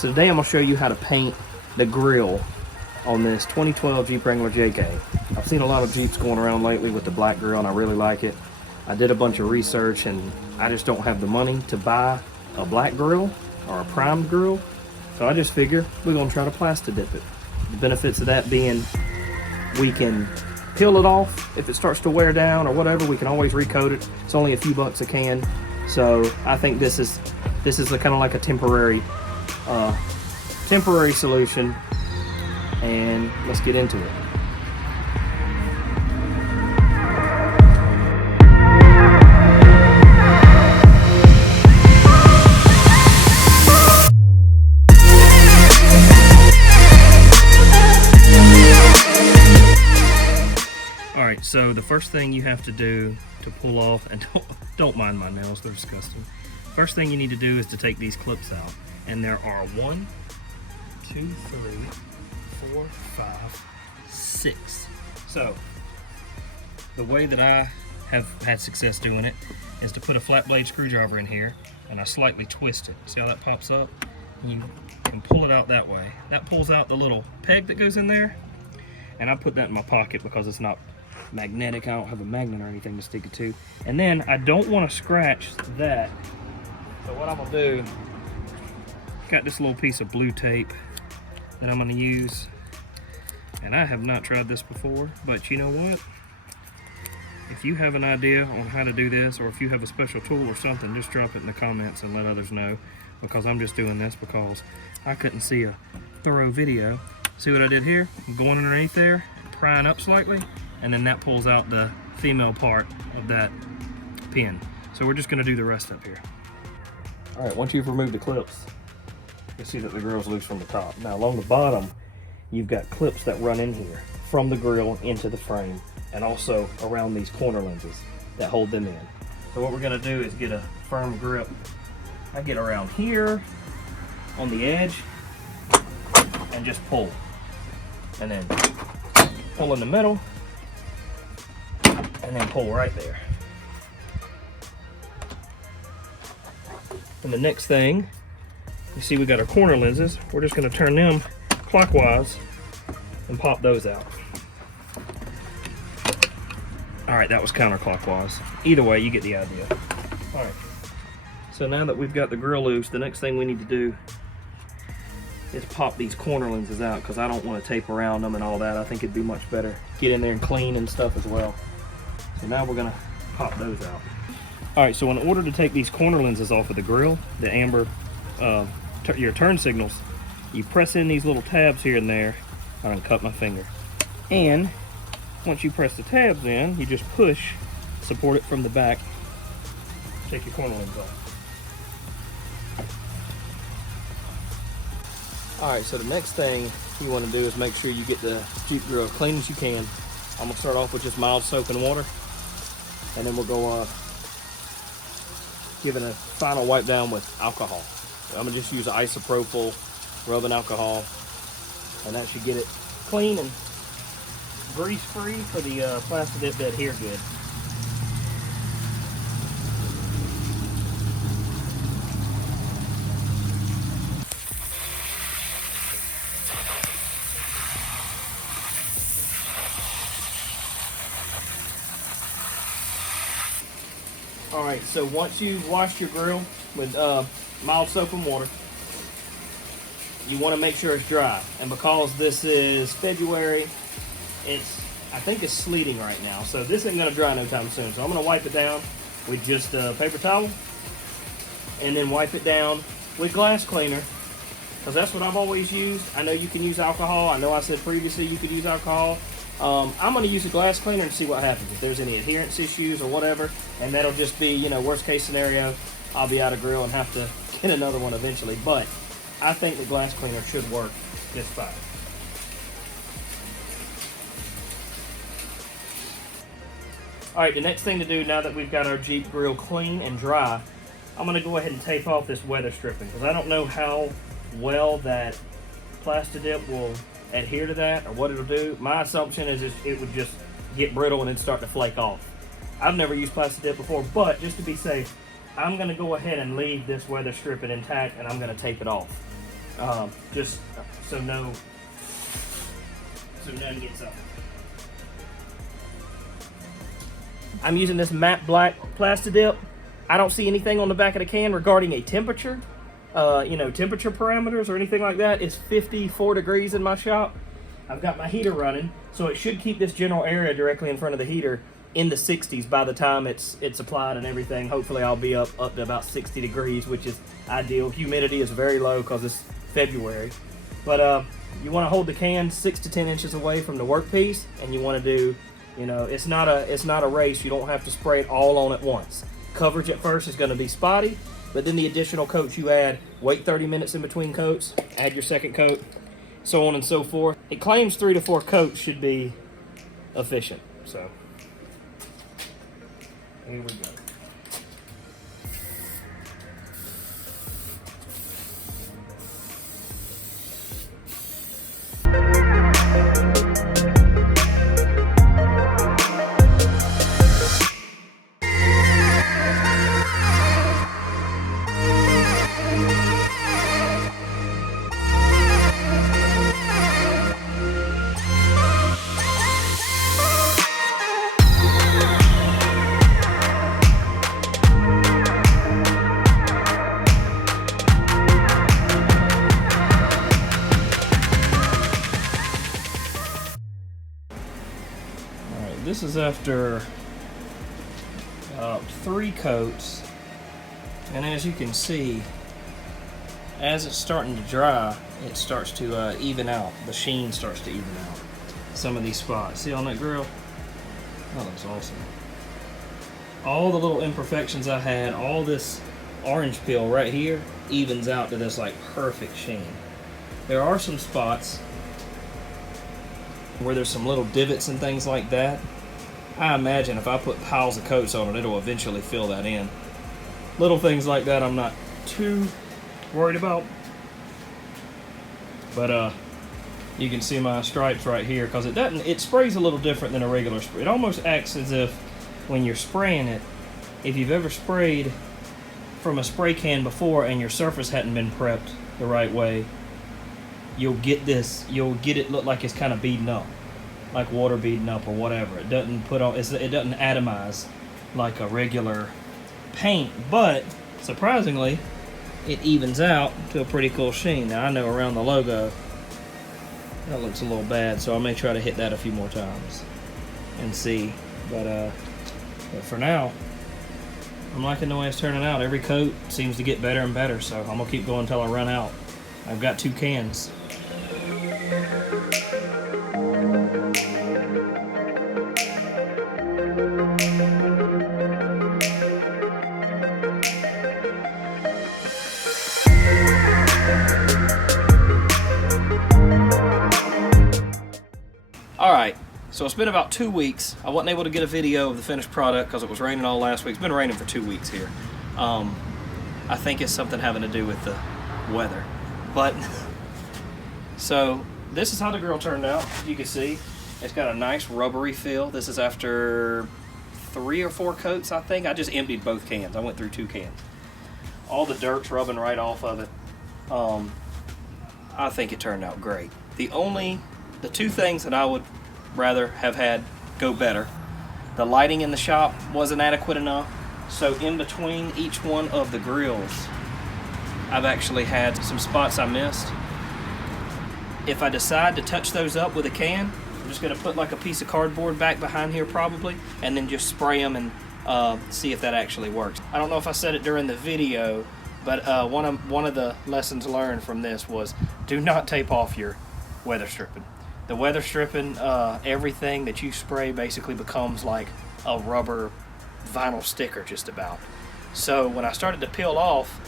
So today I'm going to show you how to paint the grill on this 2012 Jeep Wrangler JK. I've seen a lot of Jeeps going around lately with the black grill and I really like it. I did a bunch of research and I just don't have the money to buy a black grill or a primed grill. So I just figure we're going to try to Plasti Dip it. The benefits of that being we can peel it off if it starts to wear down or whatever. We can always recoat it. It's only a few bucks a can. So I think this is kind of like a temporary solution, and let's get into it. Alright, so the first thing you have to do to pull off, and don't mind my nails, they're disgusting. First thing you need to do is to take these clips out. And there are 1, 2, 3, 4, 5, 6. So the way that I have had success doing it is to put a flat blade screwdriver in here and I slightly twist it. See how that pops up? You can pull it out that way. That pulls out the little peg that goes in there, and I put that in my pocket because it's not magnetic. I don't have a magnet or anything to stick it to. And then I don't want to scratch that. So what I'm gonna do, got this little piece of blue tape that I'm gonna use. And I have not tried this before, but you know what? If you have an idea on how to do this, or if you have a special tool or something, just drop it in the comments and let others know, because I'm just doing this because I couldn't see a thorough video. See what I did here? I'm going underneath there, prying up slightly, and then that pulls out the female part of that pin. So we're just gonna do the rest up here. All right, once you've removed the clips, you see that the grill's loose from the top. Now along the bottom, you've got clips that run in here from the grill into the frame, and also around these corner lenses that hold them in. So what we're gonna do is get a firm grip. I get around here on the edge and just pull. And then pull in the middle, and then pull right there. And the next thing, you see we got our corner lenses. We're just gonna turn them clockwise and pop those out. All right, that was counterclockwise. Either way, you get the idea. All right, so now that we've got the grill loose, the next thing we need to do is pop these corner lenses out, because I don't want to tape around them and all that. I think it'd be much better get in there and clean and stuff as well. So now we're gonna pop those out. All right, so in order to take these corner lenses off of the grill, the amber, your turn signals, you press in these little tabs here and there. I done cut my finger. And once you press the tabs in, you just push, support it from the back, take your corner lens off. All right, so the next thing you want to do is make sure you get the Jeep grill as clean as you can. I'm gonna start off with just mild soap and water, and then we'll go give it a final wipe down with alcohol. So I'm gonna just use isopropyl rubbing alcohol, and that should get it clean and grease-free for the Plasti Dip to adhere good. All right, so once you've washed your grill with mild soap and water, you want to make sure it's dry. And because this is February, I think it's sleeting right now, so this ain't gonna dry no time soon. So I'm gonna wipe it down with just a paper towel, and then wipe it down with glass cleaner, because that's what I've always used. I know you can use alcohol. I know I said previously you could use alcohol. I'm going to use a glass cleaner and see what happens, if there's any adherence issues or whatever, and that'll just be, you know, worst case scenario, I'll be out of grill and have to get another one eventually, but I think the glass cleaner should work just fine. All right, the next thing to do now that we've got our Jeep grill clean and dry, I'm going to go ahead and tape off this weather stripping, because I don't know how well that Plasti Dip will adhere to that or what it'll do. My assumption is it would just get brittle and it'd start to flake off. I've never used Plasti Dip before, but just to be safe, I'm going to go ahead and leave this weather stripping intact, and I'm going to tape it off. Just so none gets up. I'm using this matte black Plasti Dip. I don't see anything on the back of the can regarding a temperature, temperature parameters or anything like that. It's 54 degrees in my shop. I've got my heater running, so it should keep this general area directly in front of the heater in the 60s by the time it's applied and everything. Hopefully I'll be up to about 60 degrees, which is ideal. Humidity is very low because it's February. But you want to hold the can 6 to 10 inches away from the workpiece, and you want to do, it's not a race. You don't have to spray it all on at once. Coverage at first is going to be spotty, but then the additional coats you add, wait 30 minutes in between coats, add your second coat, so on and so forth. It claims 3 to 4 coats should be efficient, so here we go. This is after 3 coats, and as you can see, as it's starting to dry, it starts to even out. The sheen starts to even out some of these spots. See on that grill? That looks awesome. All the little imperfections I had, all this orange peel right here evens out to this like perfect sheen. There are some spots where there's some little divots and things like that. I imagine if I put piles of coats on it, it'll eventually fill that in. Little things like that I'm not too worried about. But you can see my stripes right here, because it sprays a little different than a regular spray. It almost acts as if when you're spraying it, if you've ever sprayed from a spray can before and your surface hadn't been prepped the right way, you'll get it look like it's kind of beading up, like water beading up or whatever. It doesn't it doesn't atomize like a regular paint, but surprisingly it evens out to a pretty cool sheen. Now I know around the logo that looks a little bad, so I may try to hit that a few more times and see, but for now I'm liking the way it's turning out. Every coat seems to get better and better, so I'm gonna keep going until I run out. I've got 2 cans. Alright, so it's been about 2 weeks. I wasn't able to get a video of the finished product because it was raining all last week. It's been raining for 2 weeks here. I think it's something having to do with the weather. But, so this is how the grill turned out. You can see it's got a nice rubbery feel. This is after 3 or 4 coats, I think. I just emptied both cans. I went through 2 cans. All the dirt's rubbing right off of it. I think it turned out great. The 2 things that I would rather have had go better: the lighting in the shop wasn't adequate enough, so in between each one of the grills I've actually had some spots I missed. If I decide to touch those up with a can, I'm just going to put like a piece of cardboard back behind here probably, and then just spray them and see if that actually works. I don't know if I said it during the video, but one of the lessons learned from this was do not tape off your weather stripping. The weather stripping, everything that you spray basically becomes like a rubber vinyl sticker just about. So when I started to peel off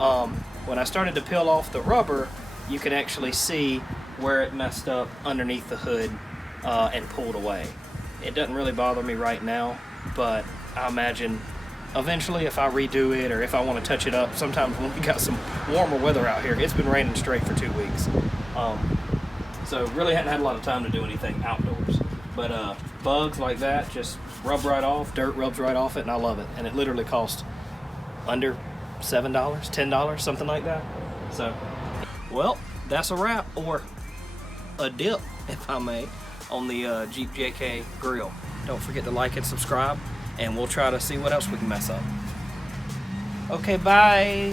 the rubber, you can actually see where it messed up underneath the hood and pulled away. It doesn't really bother me right now, but I imagine eventually if I redo it or if I want to touch it up, sometimes when we got some warmer weather out here, it's been raining straight for 2 weeks. So really hadn't had a lot of time to do anything outdoors. But bugs like that just rub right off, dirt rubs right off it, and I love it. And it literally cost under $7, $10, something like that. So Well, that's a wrap, or a dip, if I may, on the Jeep JK grill. Don't forget to like and subscribe, and we'll try to see what else we can mess up. Okay, bye.